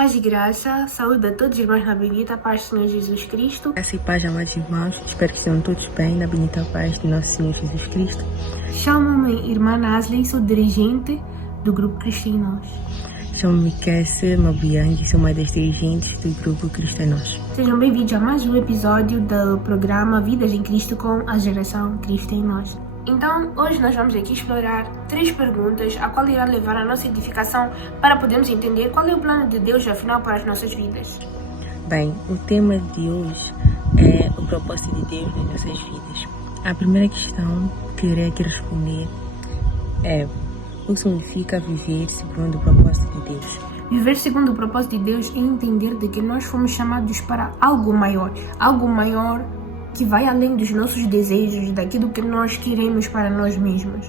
Paz e graça, saúde a todos os irmãos na bendita paz do Senhor Jesus Cristo. Graça e paz, amados irmãos, espero que estejam todos bem na bendita paz de nosso Senhor Jesus Cristo. Chamo-me Irmã Nasley, sou dirigente do Grupo Cristo em Nós. Chamo-me Kessia Mabiang e sou uma das dirigentes do Grupo Cristo em Nós. Sejam bem-vindos a mais um episódio do programa Vidas em Cristo com a geração Cristo em Nós. Então, hoje nós vamos aqui explorar 3 perguntas, a qual irá levar a nossa edificação para podermos entender qual é o plano de Deus, afinal, para as nossas vidas. Bem, o tema de hoje é o propósito de Deus nas nossas vidas. A primeira questão que eu irei aqui responder é: o que significa viver segundo o propósito de Deus? Viver segundo o propósito de Deus é entender de que nós fomos chamados para algo maior que vai além dos nossos desejos, daquilo que nós queremos para nós mesmos.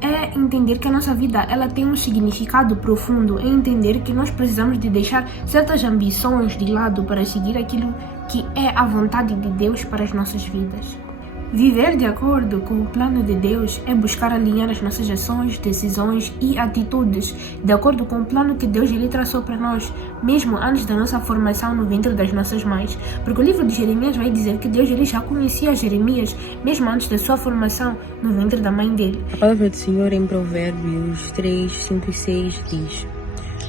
É entender que a nossa vida ela tem um significado profundo, é entender que nós precisamos de deixar certas ambições de lado para seguir aquilo que é a vontade de Deus para as nossas vidas. Viver de acordo com o plano de Deus é buscar alinhar as nossas ações, decisões e atitudes de acordo com o plano que Deus ele traçou para nós, mesmo antes da nossa formação no ventre das nossas mães. Porque o livro de Jeremias vai dizer que Deus ele já conhecia Jeremias, mesmo antes da sua formação no ventre da mãe dele. A palavra do Senhor em Provérbios 3, 5 e 6 diz: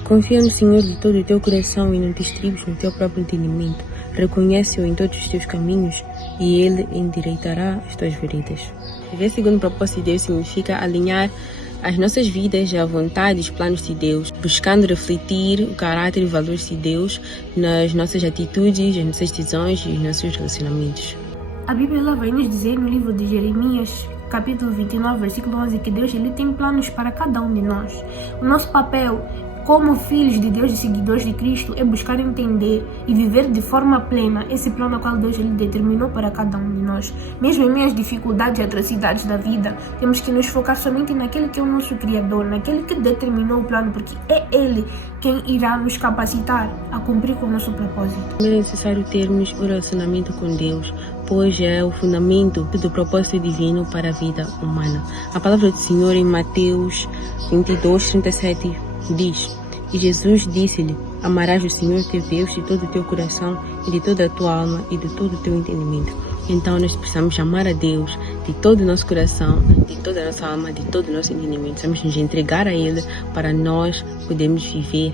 confia no Senhor de todo o teu coração e não te estribes no teu próprio entendimento. Reconhece-o em todos os teus caminhos e Ele endireitará as tuas veredas. Viver segundo o propósito de Deus significa alinhar as nossas vidas à vontade e os planos de Deus, buscando refletir o caráter e valores de Deus nas nossas atitudes, nas nossas decisões e nos nossos relacionamentos. A Bíblia ela vai nos dizer no livro de Jeremias, capítulo 29, versículo 11, que Deus ele tem planos para cada um de nós. O nosso papel como filhos de Deus e seguidores de Cristo é buscar entender e viver de forma plena esse plano ao qual Deus ele determinou para cada um de nós. Mesmo em meio às dificuldades e atrocidades da vida, temos que nos focar somente naquele que é o nosso Criador, naquele que determinou o plano, porque é Ele quem irá nos capacitar a cumprir com o nosso propósito. É necessário termos um relacionamento com Deus, pois é o fundamento do propósito divino para a vida humana. A palavra do Senhor em Mateus 22, 37 diz: e Jesus disse-lhe: amarás o Senhor teu Deus de todo o teu coração e de toda a tua alma e de todo o teu entendimento. Então nós precisamos amar a Deus de todo o nosso coração, de toda a nossa alma, de todo o nosso entendimento. Precisamos nos entregar a Ele para nós podermos viver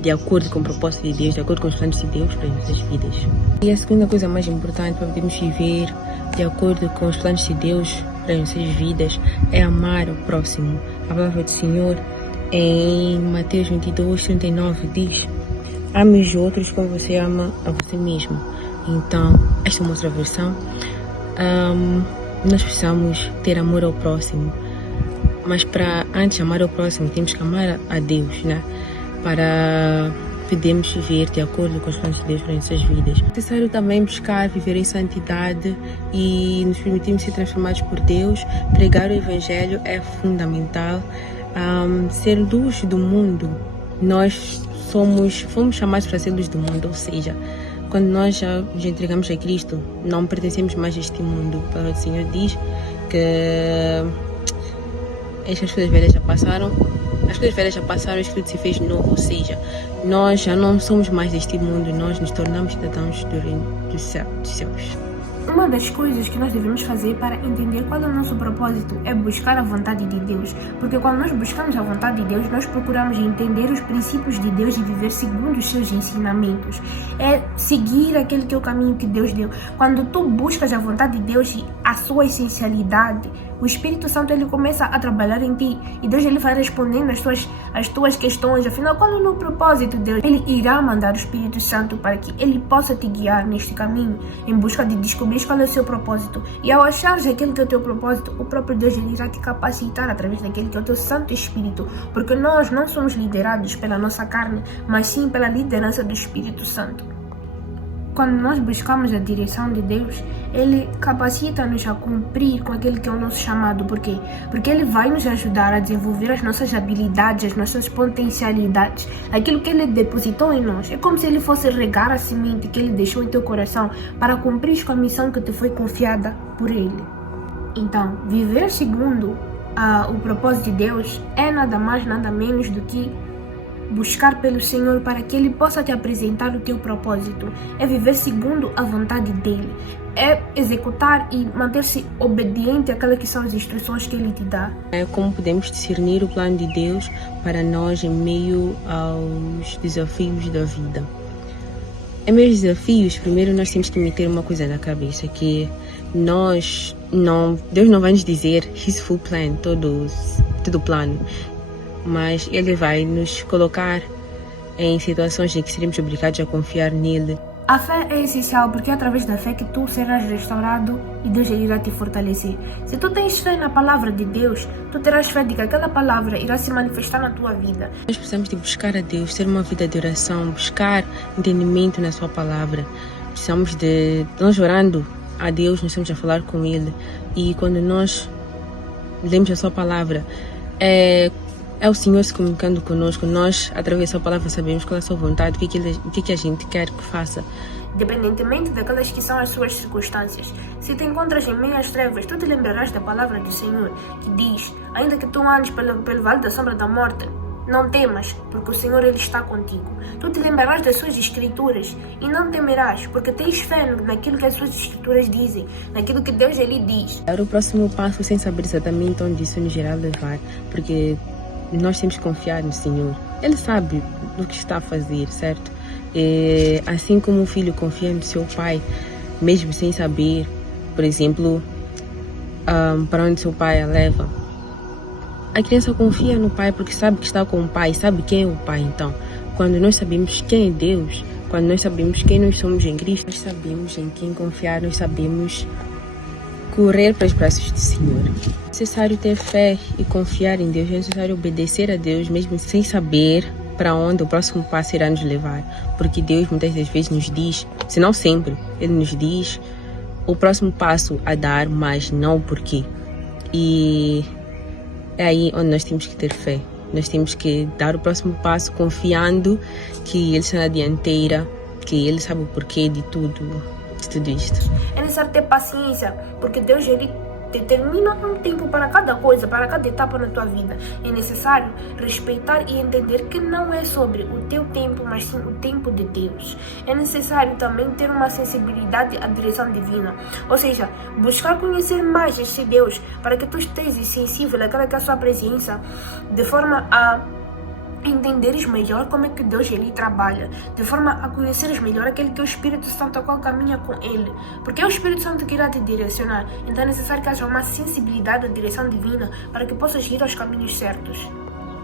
de acordo com o propósito de Deus, de acordo com os planos de Deus para as nossas vidas. E a segunda coisa mais importante para podermos viver de acordo com os planos de Deus para as nossas vidas é amar o próximo. A palavra do Senhor em Mateus 22, 39 diz: ame os outros como você ama a você mesmo. Então, esta é uma outra versão. Nós precisamos ter amor ao próximo. Mas para antes de amar ao próximo, temos que amar a Deus, né? Para podermos viver de acordo com os planos de Deus para as nossas vidas. É necessário também buscar viver em santidade e nos permitirmos ser transformados por Deus. Pregar o Evangelho é fundamental. Ser luz do mundo. Nós fomos chamados para ser luz do mundo, ou seja, quando nós já nos entregamos a Cristo, não pertencemos mais a este mundo. A palavra do Senhor diz que estas coisas velhas já passaram, o Espírito se fez novo, ou seja, nós já não somos mais deste mundo, nós nos tornamos cidadãos do reino dos céus. Uma das coisas que nós devemos fazer para entender qual é o nosso propósito é buscar a vontade de Deus. Porque quando nós buscamos a vontade de Deus, nós procuramos entender os princípios de Deus e viver segundo os seus ensinamentos. É seguir aquele que é o caminho que Deus deu. Quando tu buscas a vontade de Deus e a sua essencialidade, o Espírito Santo ele começa a trabalhar em ti e Deus ele vai respondendo as tuas questões. Afinal, qual é o meu propósito, Deus? Ele irá mandar o Espírito Santo para que ele possa te guiar neste caminho em busca de descobrir qual é o seu propósito. E ao achares aquele que é o teu propósito, o próprio Deus ele irá te capacitar através daquele que é o teu Santo Espírito, porque nós não somos liderados pela nossa carne, mas sim pela liderança do Espírito Santo. Quando nós buscamos a direção de Deus, Ele capacita-nos a cumprir com aquele que é o nosso chamado. Por quê? Porque Ele vai nos ajudar a desenvolver as nossas habilidades, as nossas potencialidades, aquilo que Ele depositou em nós. É como se Ele fosse regar a semente que Ele deixou em teu coração para cumprir com a missão que te foi confiada por Ele. Então, viver segundo o propósito de Deus é nada mais, nada menos do que buscar pelo Senhor para que Ele possa te apresentar o teu propósito. É viver segundo a vontade dEle. É executar e manter-se obediente àquelas que são as instruções que Ele te dá. Como podemos discernir o plano de Deus para nós em meio aos desafios da vida? Em meio aos desafios, primeiro nós temos que meter uma coisa na cabeça, que Deus não vai nos dizer His full plan, todo o plano, mas Ele vai nos colocar em situações em que seremos obrigados a confiar nele. A fé é essencial porque é através da fé que tu serás restaurado e Deus irá te fortalecer. Se tu tens fé na palavra de Deus, tu terás fé de que aquela palavra irá se manifestar na tua vida. Nós precisamos de buscar a Deus, ter uma vida de oração, buscar entendimento na sua palavra. Precisamos de nós orando a Deus, nós estamos a falar com Ele, e quando nós lemos a sua palavra, é o Senhor se comunicando conosco. Nós, através da sua palavra, sabemos qual é a sua vontade, o que a gente quer que faça. Independentemente daquelas que são as suas circunstâncias, se te encontras em meio às trevas, tu te lembrarás da palavra do Senhor, que diz: ainda que tu andes pelo vale da sombra da morte, não temas, porque o Senhor Ele está contigo. Tu te lembrarás das suas escrituras e não temerás, porque tens fé naquilo que as suas escrituras dizem, naquilo que Deus Ele diz. Dar o próximo passo sem saber exatamente onde isso nos irá levar, porque nós temos que confiar no Senhor. Ele sabe do que está a fazer, certo? E assim como o filho confia no seu pai, mesmo sem saber, por exemplo, para onde seu pai a leva, a criança confia no pai porque sabe que está com o pai, sabe quem é o pai. Então, quando nós sabemos quem é Deus, quando nós sabemos quem nós somos em Cristo, nós sabemos em quem confiar, nós sabemos correr para os braços do Senhor. É necessário ter fé e confiar em Deus, é necessário obedecer a Deus mesmo sem saber para onde o próximo passo irá nos levar, porque Deus muitas das vezes nos diz, se não sempre, Ele nos diz o próximo passo a dar, mas não o porquê. E é aí onde nós temos que ter fé. Nós temos que dar o próximo passo confiando que Ele está na dianteira, que Ele sabe o porquê de tudo isto. É necessário ter paciência, porque Deus Ele determina um tempo para cada coisa, para cada etapa na tua vida. É necessário respeitar e entender que não é sobre o teu tempo, mas sim o tempo de Deus. É necessário também ter uma sensibilidade à direção divina, ou seja, buscar conhecer mais este Deus, para que tu estejas sensível àquela que é a sua presença, de forma a entenderes melhor como é que Deus Ele trabalha, de forma a conheceres melhor aquele que é o Espírito Santo, a qual caminha com Ele, porque é o Espírito Santo que irá te direcionar. Então é necessário que haja uma sensibilidade à direção divina para que possas ir aos caminhos certos.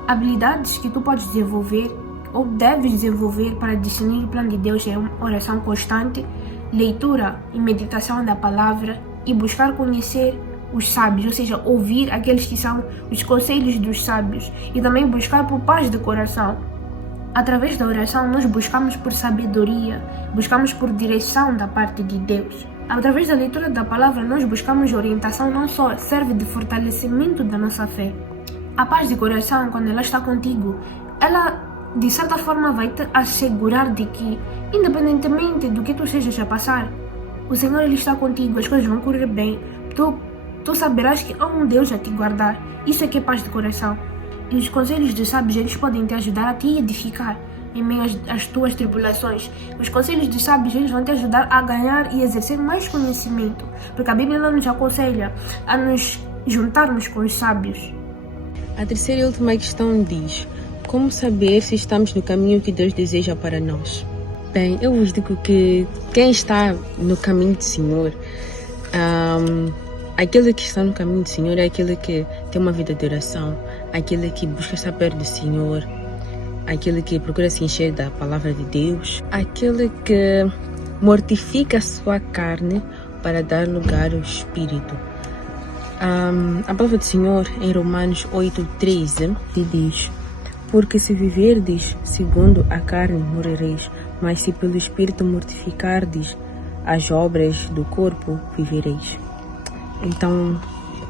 Habilidades que tu podes desenvolver ou deves desenvolver para discernir o plano de Deus é uma oração constante, leitura e meditação da palavra e buscar conhecer os sábios, ou seja, ouvir aqueles que são os conselhos dos sábios, e também buscar por paz de coração. Através da oração nós buscamos por sabedoria, buscamos por direção da parte de Deus. Através da leitura da palavra nós buscamos orientação, não só serve de fortalecimento da nossa fé. A paz de coração, quando ela está contigo, ela de certa forma vai te assegurar de que, independentemente do que tu estejas a passar, o Senhor Ele está contigo, as coisas vão correr bem. Tu saberás que há um Deus a te guardar. Isso é que é paz de coração. E os conselhos dos sábios, eles podem te ajudar a te edificar em meio às tuas tribulações. Os conselhos dos sábios, eles vão te ajudar a ganhar e exercer mais conhecimento, porque a Bíblia não nos aconselha a nos juntarmos com os sábios. A terceira e última questão diz: como saber se estamos no caminho que Deus deseja para nós? Bem, eu vos digo que quem está no caminho do Senhor, aquele que está no caminho do Senhor é aquele que tem uma vida de oração, aquele que busca estar perto do Senhor, aquele que procura se encher da palavra de Deus, aquele que mortifica a sua carne para dar lugar ao Espírito. A palavra do Senhor em Romanos 8:13 diz: porque se viverdes segundo a carne morrereis, mas se pelo Espírito mortificardes as obras do corpo, vivereis. Então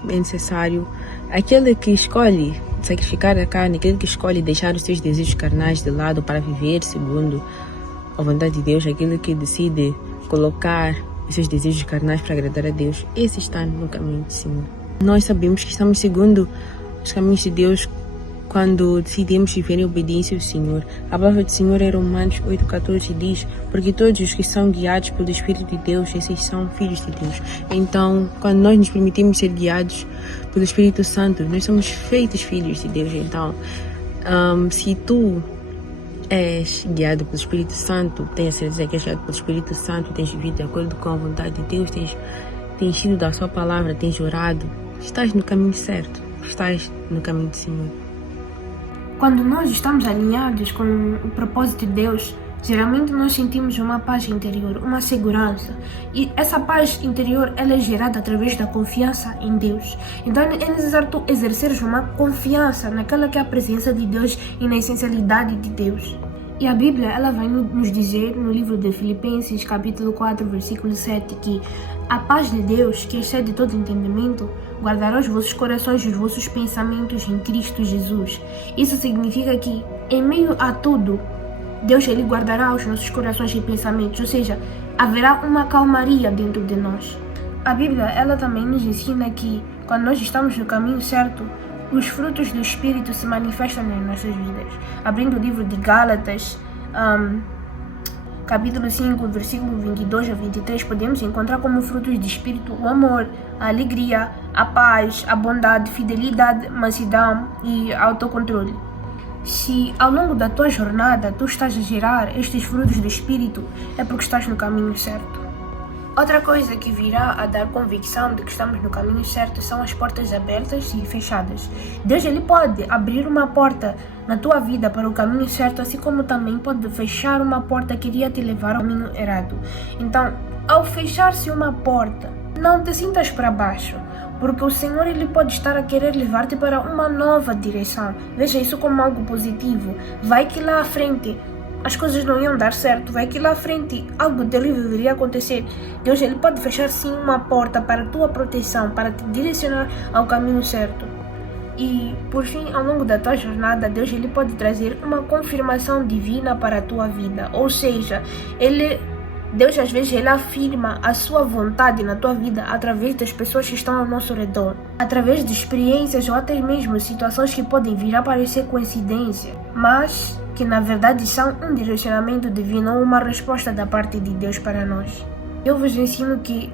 é necessário aquele que escolhe sacrificar a carne, aquele que escolhe deixar os seus desejos carnais de lado para viver segundo a vontade de Deus, aquele que decide colocar os seus desejos carnais para agradar a Deus, esse está no caminho do Senhor. Nós sabemos que estamos segundo os caminhos de Deus quando decidimos viver em obediência ao Senhor. A palavra do Senhor em Romanos 8,14 diz: porque todos os que são guiados pelo Espírito de Deus, esses são filhos de Deus. Então, quando nós nos permitimos ser guiados pelo Espírito Santo, nós somos feitos filhos de Deus. Então, se tu és guiado pelo Espírito Santo, tenha certeza que és guiado pelo Espírito Santo, tens vivido de acordo com a vontade de Deus, tens sido da sua palavra, tens orado, estás no caminho certo, estás no caminho do Senhor. Quando nós estamos alinhados com o propósito de Deus, geralmente nós sentimos uma paz interior, uma segurança. E essa paz interior, ela é gerada através da confiança em Deus. Então é necessário tu exerceres uma confiança naquela que é a presença de Deus e na essencialidade de Deus. E a Bíblia, ela vai nos dizer no livro de Filipenses, capítulo 4, versículo 7, que a paz de Deus, que excede todo entendimento, guardará os vossos corações e os vossos pensamentos em Cristo Jesus. Isso significa que, em meio a tudo, Deus ele guardará os nossos corações e pensamentos, ou seja, haverá uma calmaria dentro de nós. A Bíblia, ela também nos ensina que, quando nós estamos no caminho certo, os frutos do Espírito se manifestam nas nossas vidas. Abrindo o livro de Gálatas, capítulo 5, versículo 22 a 23, podemos encontrar como frutos de Espírito o amor, a alegria, a paz, a bondade, fidelidade, mansidão e autocontrole. Se ao longo da tua jornada tu estás a gerar estes frutos do Espírito, é porque estás no caminho certo. Outra coisa que virá a dar convicção de que estamos no caminho certo são as portas abertas e fechadas. Deus ele pode abrir uma porta na tua vida para o caminho certo, assim como também pode fechar uma porta que iria te levar ao caminho errado. Então, ao fechar-se uma porta, não te sintas para baixo, porque o Senhor ele pode estar a querer levar-te para uma nova direção. Veja isso como algo positivo. Vai que lá à frente as coisas não iam dar certo, vai que lá à frente algo terrível iria acontecer. Deus ele pode fechar sim uma porta para a tua proteção, para te direcionar ao caminho certo. E por fim, ao longo da tua jornada, Deus ele pode trazer uma confirmação divina para a tua vida. Ou seja, Deus às vezes ele afirma a sua vontade na tua vida através das pessoas que estão ao nosso redor, através de experiências ou até mesmo situações que podem vir a parecer coincidência, mas que na verdade são um direcionamento divino ou uma resposta da parte de Deus para nós. Eu vos ensino que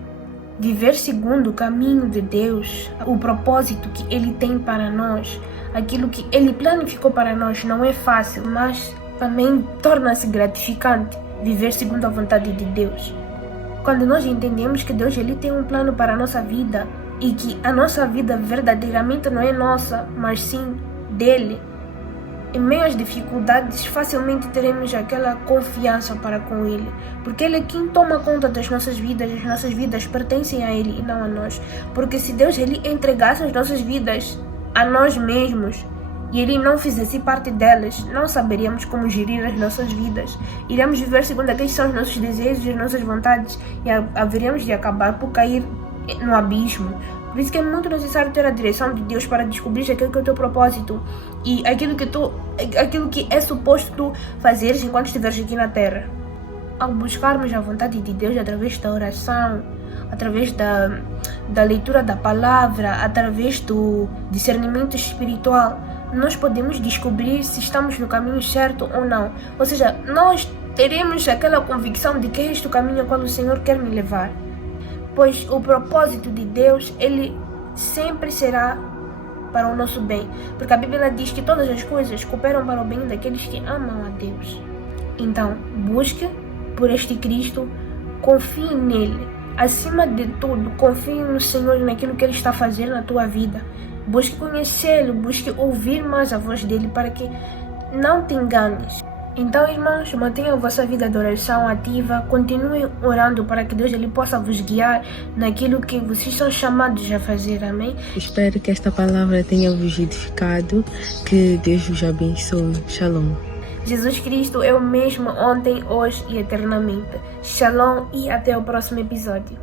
viver segundo o caminho de Deus, o propósito que Ele tem para nós, aquilo que Ele planificou para nós não é fácil, mas também torna-se gratificante viver segundo a vontade de Deus. Quando nós entendemos que Deus ele tem um plano para a nossa vida e que a nossa vida verdadeiramente não é nossa, mas sim dele, em meio às dificuldades, facilmente teremos aquela confiança para com Ele, porque Ele é quem toma conta das nossas vidas, as nossas vidas pertencem a Ele e não a nós. Porque se Deus ele entregasse as nossas vidas a nós mesmos e Ele não fizesse parte delas, não saberíamos como gerir as nossas vidas. Iremos viver segundo aqueles são os nossos desejos e as nossas vontades e haveríamos de acabar por cair no abismo. Por isso que é muito necessário ter a direção de Deus para descobrir aquilo que é o teu propósito e aquilo que é suposto tu fazeres enquanto estiveres aqui na Terra. Ao buscarmos a vontade de Deus através da oração, através da leitura da palavra, através do discernimento espiritual, nós podemos descobrir se estamos no caminho certo ou não. Ou seja, nós teremos aquela convicção de que é este o caminho ao qual o Senhor quer me levar. Pois o propósito de Deus, ele sempre será para o nosso bem. Porque a Bíblia diz que todas as coisas cooperam para o bem daqueles que amam a Deus. Então, busque por este Cristo, confie nele. Acima de tudo, confie no Senhor e naquilo que Ele está fazendo na tua vida. Busque conhecê-lo, busque ouvir mais a voz dele para que não te enganes. Então, irmãos, mantenham a vossa vida de oração ativa, continuem orando para que Deus ele possa vos guiar naquilo que vocês são chamados a fazer, amém? Espero que esta palavra tenha vos edificado, que Deus vos abençoe. Shalom. Jesus Cristo é o mesmo ontem, hoje e eternamente. Shalom e até o próximo episódio.